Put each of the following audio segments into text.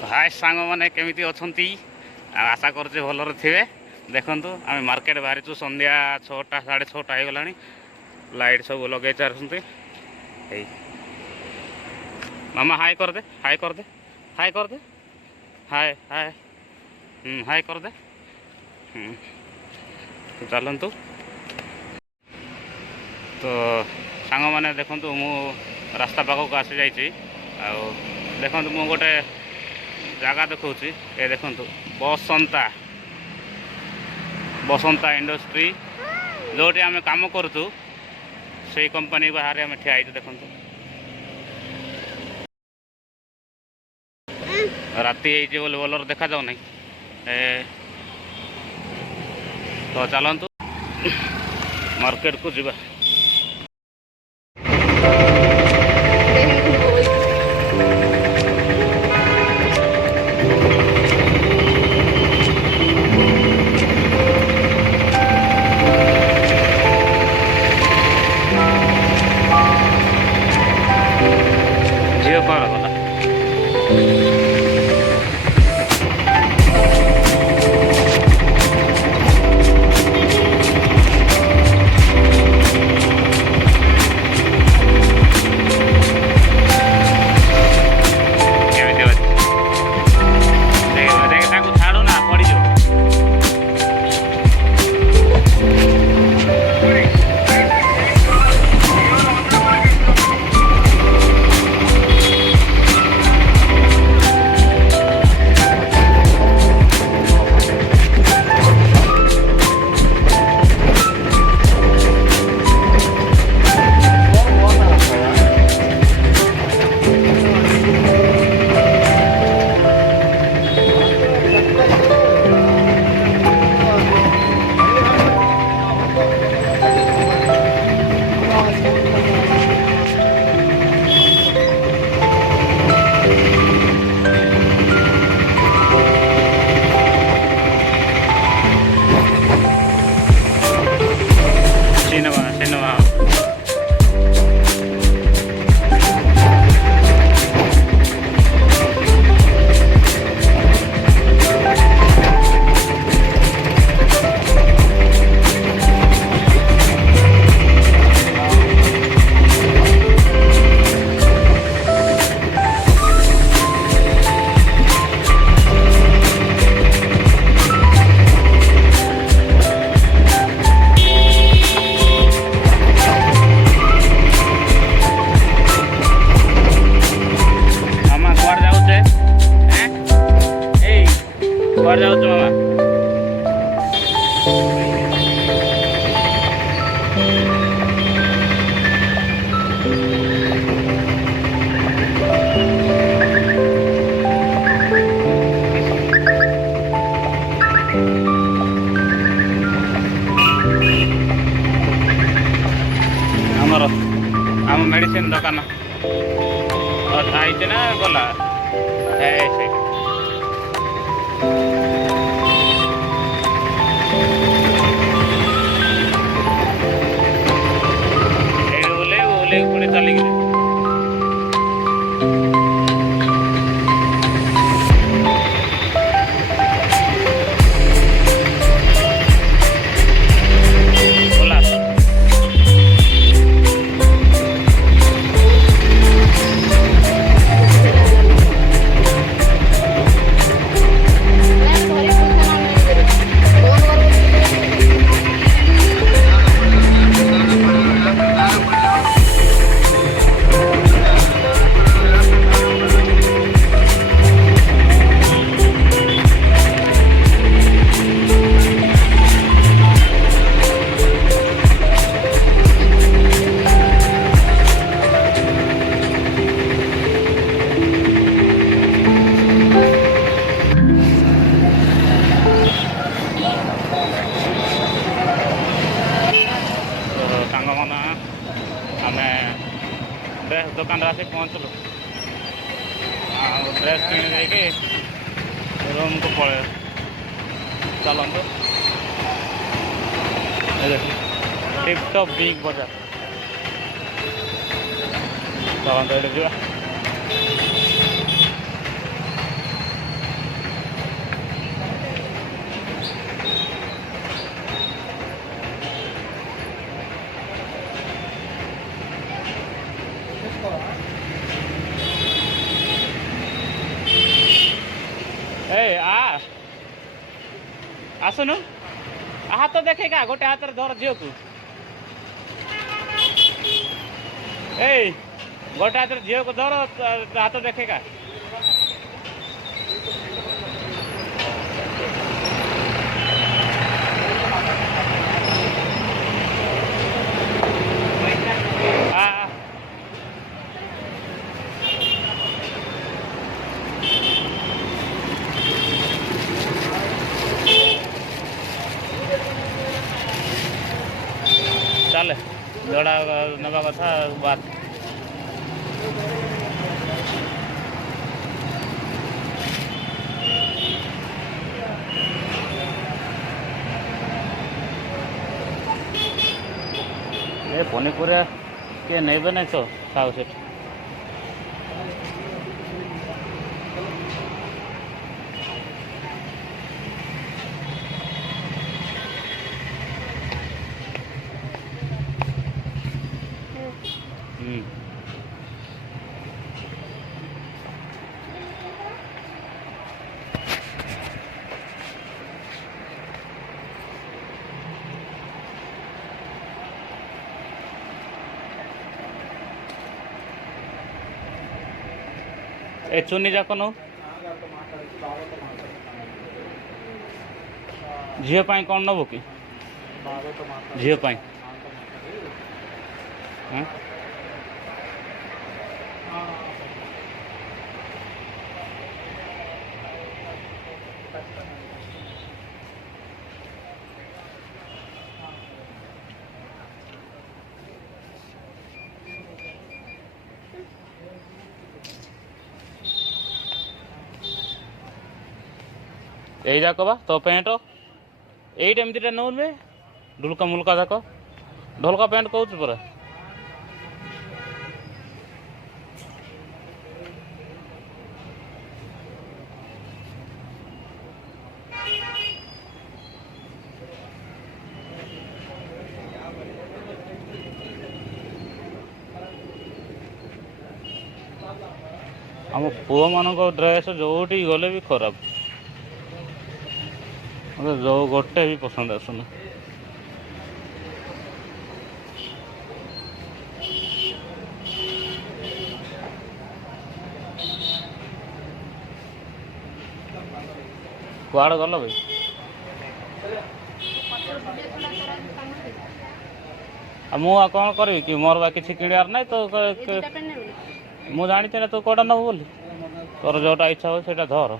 हाय सांग मैंने केमी अच्छा आशा कर भलर थे देखु आम मार्केट बाहरी संध्या 6टा 6:30 हो गला लाइट सब लगे चाहते मामा हाय कर दे हाय कर दे हाय कर दे हाय हाय हाय कर दे चलतु तो सांग मैंने देखु मु रास्ता पाखक आसी जाइए देखु मु गोटे जगह देखा ये देखु बसंता बसंता इंडस्ट्री जोटी आम कम करूँ से कंपनी बाहर आम ठिया देखु राति बोले बोलर देखा जाऊ ना तो चलतु मार्केट को जीवा झील कौन गला कुआर जाऊ मामा आमर आम मेडिसिन दुकान आई ना गला पुणे चली गए ड्रेस दुकान आस पहुँचलु ड्रेस कि रूम को पड़े चलते टिपटॉप बिग बाजार चलते ये आसुनु हाथ देखेगा गोटे हाथ धर झील को ए गोटे हाथ झील को धर हाथ देखेगा चले जोड़ा नवा कथा बात ये पनीपरिया किए नहीं ना तो खाओ से ए चुनी जाक नौ झील कौन नब कि झील यही जाक बा तो पैंट एट एमती नौ ढुलका मुलका जाक ढोलका पैंट कौच परा आम पुओ मान ड्रेस जो गले भी खराब जो गोटे भी पसंद आसुना कुआड़ गल भाई मुझे कौन करी कि मोर बा किसी किणार ना तो मुझे जानी ना तू कौटा नब बोली तोर जोटा इच्छा हो धर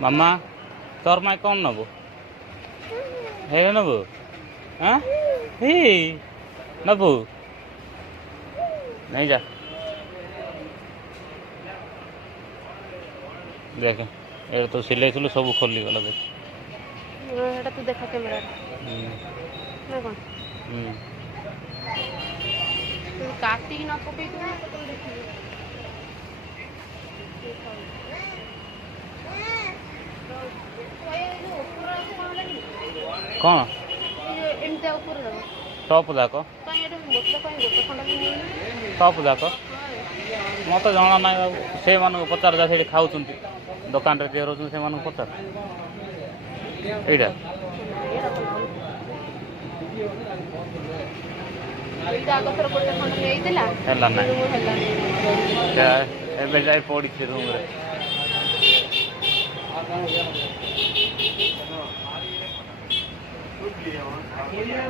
मामा तोर माई कौन नबू हे नबू हाँ हे नबू नहीं जा देख ये तो सिलाई थलु सब खोली गला देख एटा तू देखा कैमरा ना कोन तू काटी ना पके तू तो देखि कौन एमते ऊपर जाओ टॉप जाक काई एटा बोतल काई गोटे खंडा नहीं टॉप जाक मत जाना ना बाबू से मान पचार जा से खाऊ दुकान रे रोज से मान पचार एटा एटा आगथर गोटे खंडा नहीं दिला हला ना एबे जाई पड़ी छे रूम रे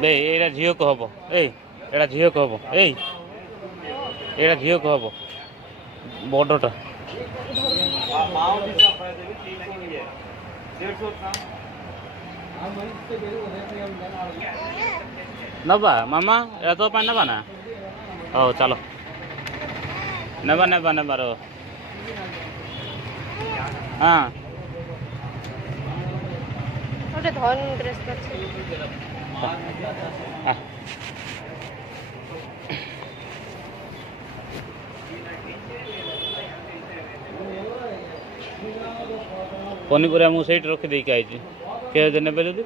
दे एटा झियो को हबो ए एटा झियो को हबो ए एटा झियो को हबो बड़टा नबा मामा या तो पानी नबा ना हो चलो नेबा नेबा नेबा रो हाँ ଗୋଟେ ଧନ ଡ୍ରେସ୍ କରିଛି पनीपरिया मुझे सही रखी देकी आई के ने जदि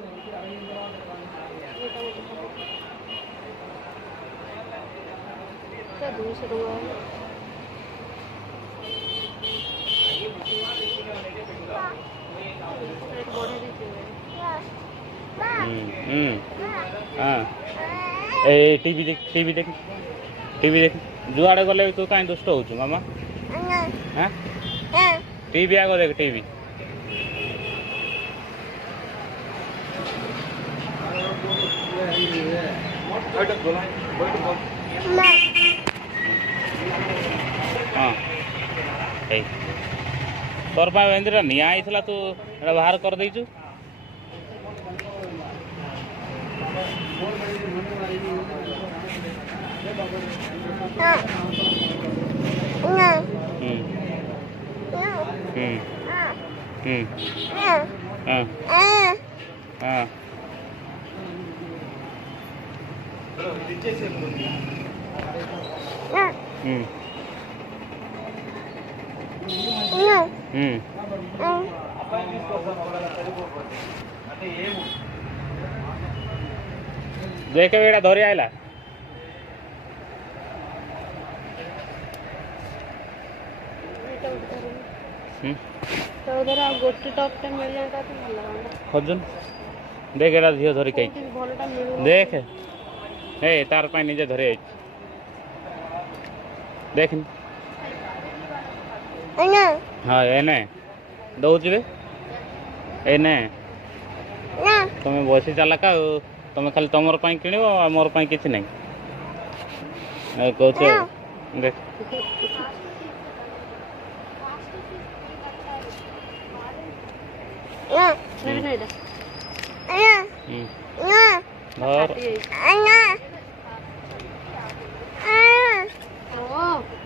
ସେ 200 ଟଙ୍କା हाँ ए टीवी देख जुआड़े गले तू कहीं दुष्ट हो मामा हाँ टीवी आग देख टीवी हाँ तोर पाइरा निआ आईला तू बाहर कर देचु देख बेटा धरी आइला तो उधर आ गोटे टॉप पे मिल जाता तो ଭଲ ଲାଗନ୍ତା खजन देख एटा झियो धरी कई भलटा मिलु देख हे तार पाई निजे धरी आई देख हाँ एने दौच बे एने तुम बसी चलाका तुम खाली तुमर पाई किण मोर पाई किछि नहीं कहछ देख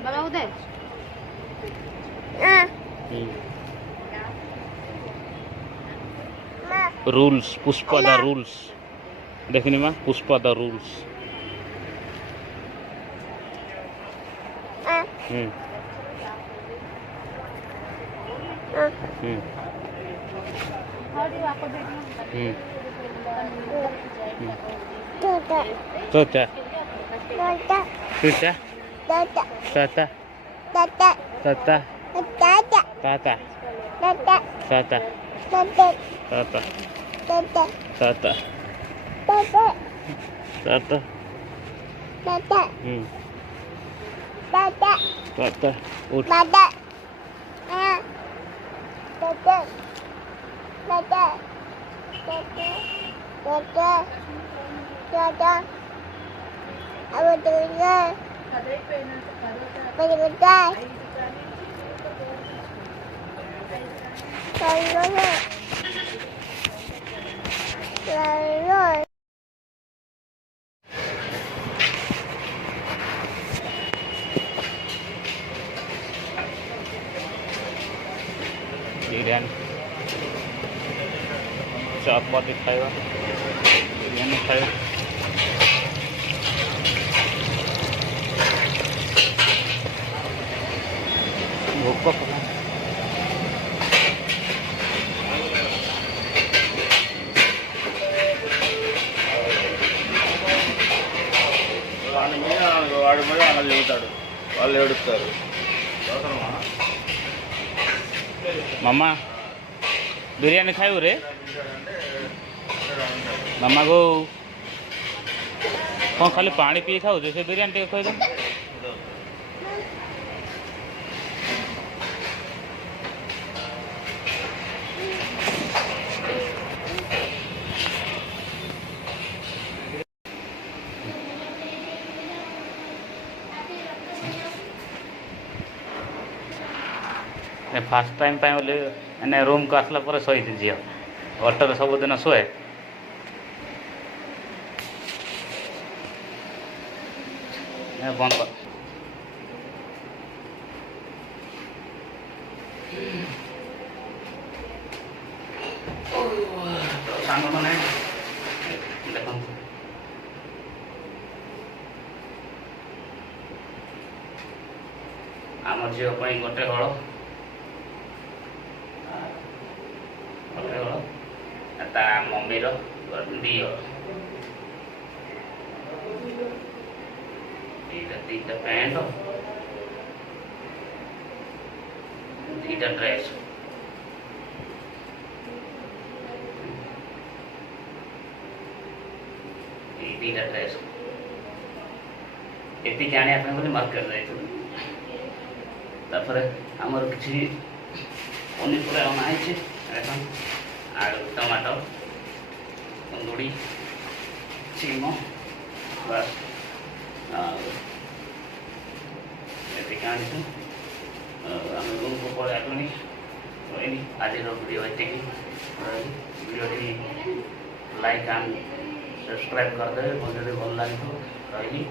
बाबा उदय रूल्स पुष्पा द रूल्स देखनी माँ पुष्पा द रूल्स तोता तोता ताता ताता ताता ताता ताता ताता ताता ताता उठ बिरयानी चपाती खाइबा बिरयानी खाइबा भोक पका వాడి మీద అలా చెబుతాడు వాళ్ళు ఏడుస్తారు मामा बिरयानी खाइबु रे मामा को कौन खाली पानी पी खाऊ से बिरयानी टे खोई दे फास्ट टाइम बोले मैंने रूम को आसला पर शोती झी ऑटो सबुदिन शुए बंद कर सांग मैंने देख आम झील गोटे हल गोटे हल ता मम्मीर दी हल दीटा पैंट दीटा ड्रेस दीटा ड्रेस ये जाने मार्केट जाइए आमर किसी पनीपरिया अनाई आलू टमाटो कुंदुड़ी सीम बस आम रूम को पलि आज video video like and subscribe करदे भल लगे रही।